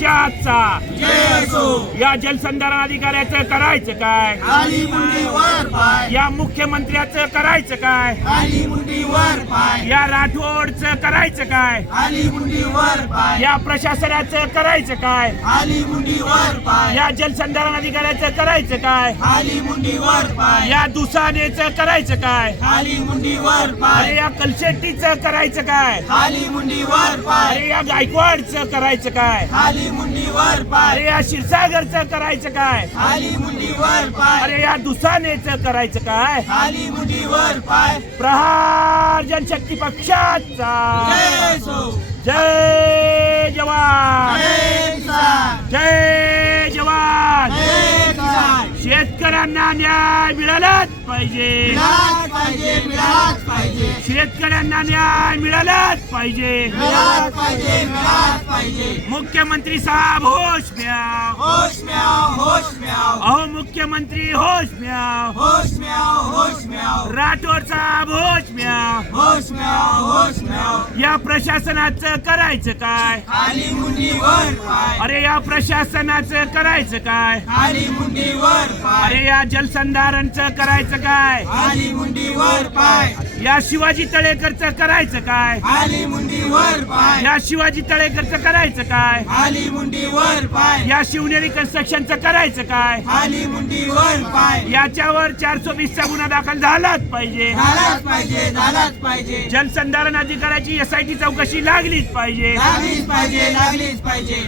पक्षाचा जय असो. या जलसंधारण अधिकाऱ्याचं करायचं काय? खाली मुंडी वर पाय. या मुख्यमंत्र्याचं करायचं काय? खाली मुंडी वर पाय. या राठोडचं करायचं काय? खाली मुंडी वर पाय. या प्रशासनाचं करायचं काय? खाली मुंडी वर पाय. या जलसंधारण अधिकाऱ्याचं करायचं काय? खाली मुंडी वर पाय. या दुसानेचं करायचं काय? खाली मुंडी वर अरे पाय. या कलशेट्टीचं करायचं काय? खाली मुंडी वर पाय. अरे या गायकवाडचं करायचं काय? खाली मुंडी वर पाय. अरे या क्षीरसागरचं करायचं काय? खाली मुंडी वर पाय. अरे या दुसानेचं करायचं काय? खाली मुंडी वर पाय. प्रहार जनशक्ती पक्षाचा जय असो. जय जवान, जय किसान. जय जवान. जय किसान. शेतकऱ्यांना न्याय मिळालाच पाहिजे. मिळालाच पाहिजे. मिळालाच पाहिजे. शेतकऱ्यांना न्याय मिळालाच पाहिजे. मिळालाच पाहिजे. मिळालाच पाहिजे. मुख्यमंत्री साहेब होश म्याव. होश म्याव. होश म्याव. अहो मुख्यमंत्री होश म्याव. होश म्याव. होश म्याव. राठोड साहेब होश म्याव. होश म्याव. होश म्याव. या प्रशासनाचं करायचं काय? खाली मुंडी वर पाय. अरे या प्रशासनाचं करायचं काय? खाली मुंडी वर पाय. अरे या जलसंधारणचं करायचं काय? खाली मुंडी वर पाय. या शिवाजी तळेकरचं करायचं काय? खाली मुंडी वर पाय. या शिवाजी तळेकरचं करायचं काय? खाली मुंडी वर पाय. या शिवनेरी कन्स्ट्रक्शनचं करायचं काय? खाली मुंडी वर पाय. याच्यावर 420चा गुन्हा दाखल झालाच पाहिजे. झालाच पाहिजे. झालाच पाहिजे. जलसंधारण अधिकाऱ्याची SIT चौकशी लागलीच पाहिजे. लागलीच पाहिजे. लागलीच पाहिजे.